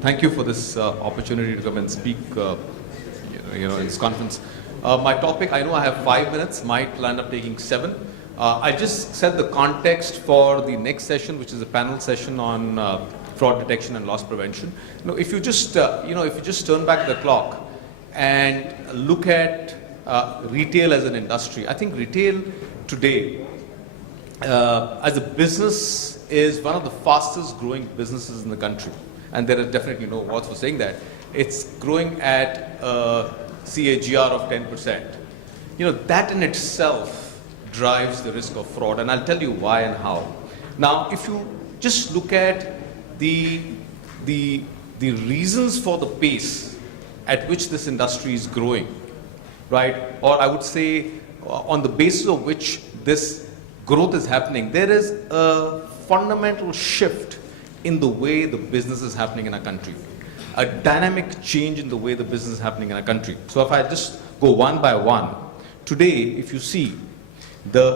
Thank you for this opportunity to come and speak in this conference. My topic, I know I have 5 minutes, might land up taking 7. I just set the context for the next session, which is a panel session on fraud detection and loss prevention. If you just turn back the clock and look at retail as an industry, I think retail today as a business is one of the fastest growing businesses in the country. And there are definitely no awards for saying that. It's growing at a CAGR of 10%. That in itself drives the risk of fraud, and I'll tell you why and how. Now, if you just look at the reasons for the pace at which this industry is growing, right? Or I would say on the basis of which this growth is happening, there is a fundamental shift in the way the business is happening in our country. A dynamic change in the way the business is happening in our country. So if I just go one by one, today, if you see,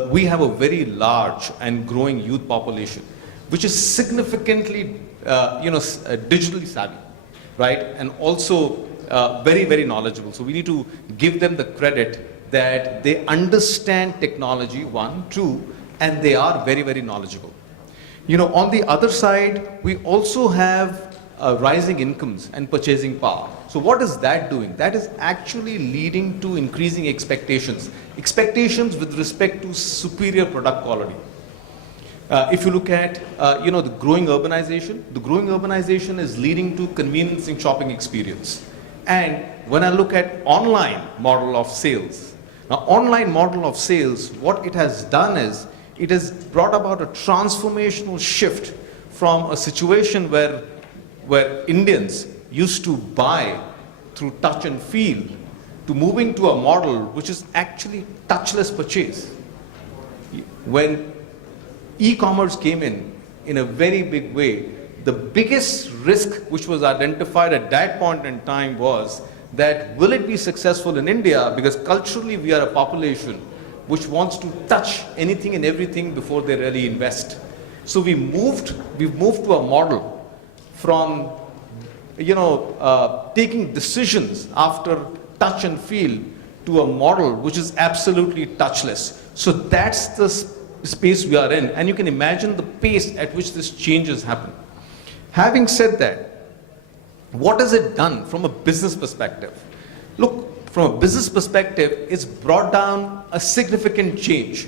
we have a very large and growing youth population, which is significantly, digitally savvy, right? And also very, very knowledgeable. So we need to give them the credit that they understand technology, one, two, and they are very, very knowledgeable. On the other side, we also have rising incomes and purchasing power. So what is that doing? That is actually leading to increasing expectations with respect to superior product quality. If you look at the growing urbanization is leading to conveniencing shopping experience. And when I look at online model of sales, now online model of sales, what it has done is it has brought about a transformational shift from a situation where Indians used to buy through touch and feel to moving to a model which is actually touchless purchase. When e-commerce came in a very big way, the biggest risk which was identified at that point in time was that will it be successful in India, because culturally we are a population which wants to touch anything and everything before they really invest. So we've moved to a model from taking decisions after touch and feel to a model which is absolutely touchless. So that's the space we are in, and you can imagine the pace at which this change has happened. Having said that, what has it done from a business perspective? Look, from a business perspective, it's brought down a significant change.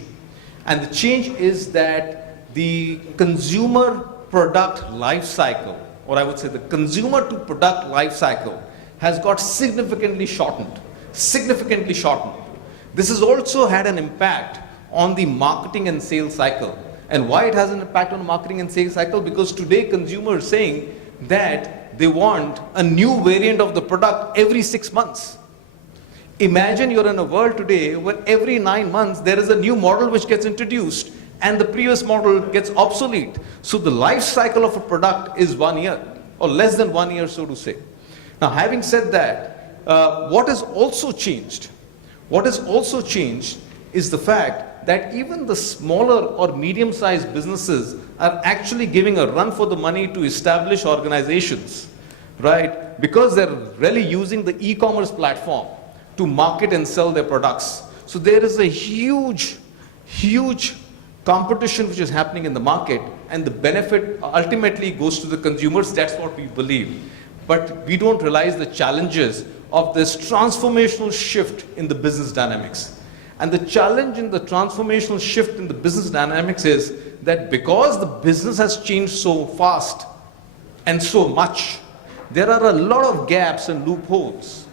And the change is that the consumer product life cycle, or I would say the consumer to product life cycle, has got significantly shortened. This has also had an impact on the marketing and sales cycle. And why it has an impact on the marketing and sales cycle? Because today consumers are saying that they want a new variant of the product every 6 months. Imagine you're in a world today where every 9 months there is a new model which gets introduced and the previous model gets obsolete. So the life cycle of a product is 1 year, or less than 1 year, so to say. Now, having said that, what has also changed is the fact that even the smaller or medium-sized businesses are actually giving a run for the money to establish organizations, right? Because they're really using the e-commerce platform to market and sell their products. So there is a huge competition which is happening in the market, and the benefit ultimately goes to the consumers. That's what we believe. But we don't realize the challenges of this transformational shift in the business dynamics. And the challenge in the transformational shift in the business dynamics is that because the business has changed so fast and so much, there are a lot of gaps and loopholes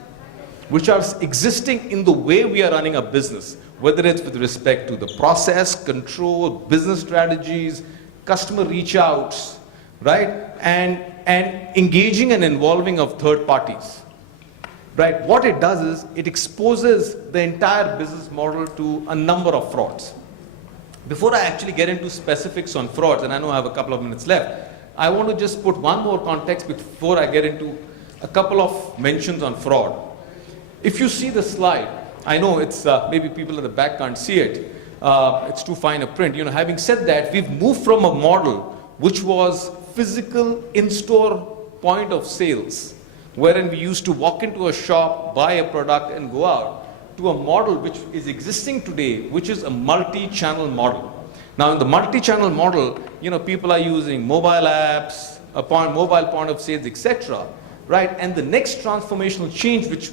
which are existing in the way we are running a business, whether it's with respect to the process, control, business strategies, customer reach outs, right? And engaging and involving of third parties. Right, what it does is it exposes the entire business model to a number of frauds. Before I actually get into specifics on frauds, and I know I have a couple of minutes left, I want to just put one more context before I get into a couple of mentions on fraud. If you see the slide, I know it's maybe people at the back can't see it. It's too fine a print. Having said that, we've moved from a model which was physical in-store point of sales, wherein we used to walk into a shop, buy a product and go out, to a model which is existing today, which is a multi-channel model. Now in the multi-channel model, people are using mobile apps, mobile point of sales, etc. Right? And the next transformational change which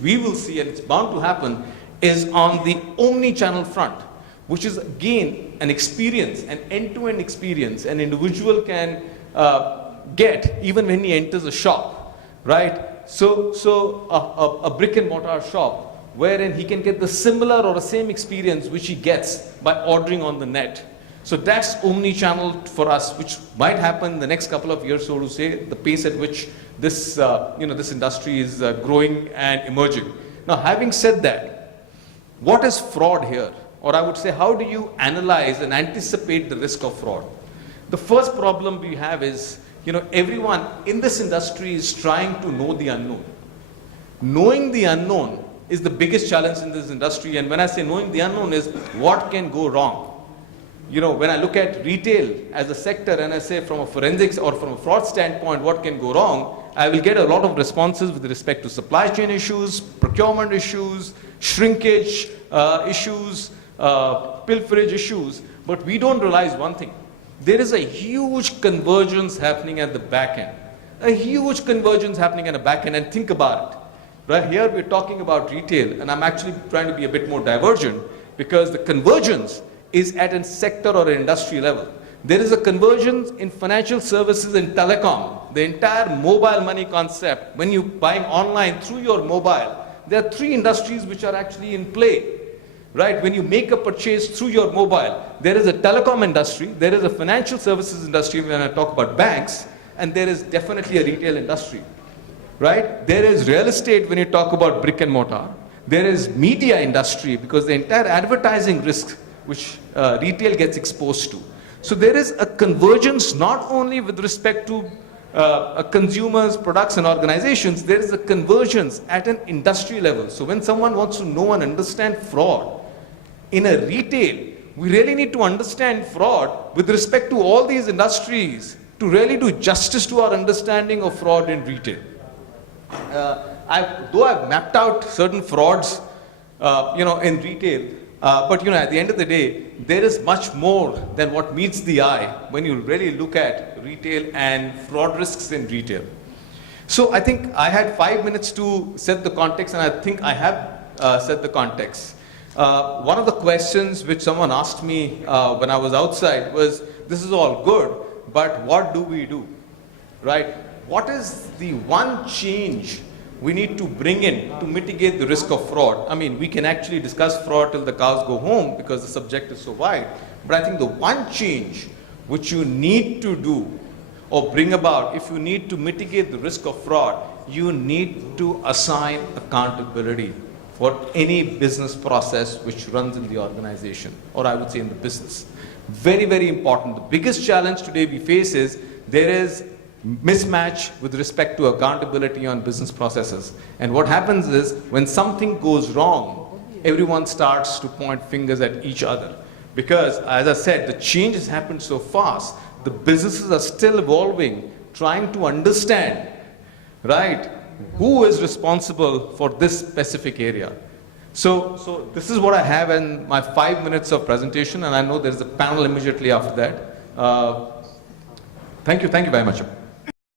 we will see, and it's bound to happen, is on the omni-channel front, which is again an experience, an end-to-end experience an individual can get even when he enters a shop, right? So a brick and mortar shop wherein he can get the similar or the same experience which he gets by ordering on the net. So that's omni-channel for us, which might happen in the next couple of years, so to say, the pace at which this, this industry is growing and emerging. Now, having said that, what is fraud here? Or I would say, how do you analyze and anticipate the risk of fraud? The first problem we have is, everyone in this industry is trying to know the unknown. Knowing the unknown is the biggest challenge in this industry. And when I say knowing the unknown is what can go wrong. When I look at retail as a sector and I say from a forensics or from a fraud standpoint, what can go wrong, I will get a lot of responses with respect to supply chain issues, procurement issues, shrinkage issues, pilferage issues. But we don't realize one thing. There is a huge convergence happening at the back end. A huge convergence happening at the back end, and think about it. Right here we're talking about retail, and I'm actually trying to be a bit more divergent because the convergence is at a sector or an industry level. There is a convergence in financial services and telecom. The entire mobile money concept, when you buy online through your mobile, there are 3 industries which are actually in play. Right? When you make a purchase through your mobile, there is a telecom industry, there is a financial services industry when I talk about banks, and there is definitely a retail industry. Right? There is real estate when you talk about brick and mortar. There is media industry because the entire advertising risk which retail gets exposed to. So there is a convergence not only with respect to consumers, products and organizations, there is a convergence at an industry level. So when someone wants to know and understand fraud in a retail, we really need to understand fraud with respect to all these industries to really do justice to our understanding of fraud in retail. Though I've mapped out certain frauds, in retail, but at the end of the day, there is much more than what meets the eye when you really look at retail and fraud risks in retail. So I think I had 5 minutes to set the context, and I think I have set the context. One of the questions which someone asked me when I was outside was, this is all good, but what do we do? Right? What is the one change we need to bring in to mitigate the risk of fraud? I mean, we can actually discuss fraud till the cows go home because the subject is so wide. But I think the one change which you need to do or bring about, if you need to mitigate the risk of fraud, you need to assign accountability for any business process which runs in the organization, or I would say in the business. Very, very important. The biggest challenge today we face is there is mismatch with respect to accountability on business processes. And what happens is when something goes wrong, everyone starts to point fingers at each other. Because as I said, the change has happened so fast, the businesses are still evolving, trying to understand, right, who is responsible for this specific area. So this is what I have in my 5 minutes of presentation, and I know there's a panel immediately after that. Thank you very much.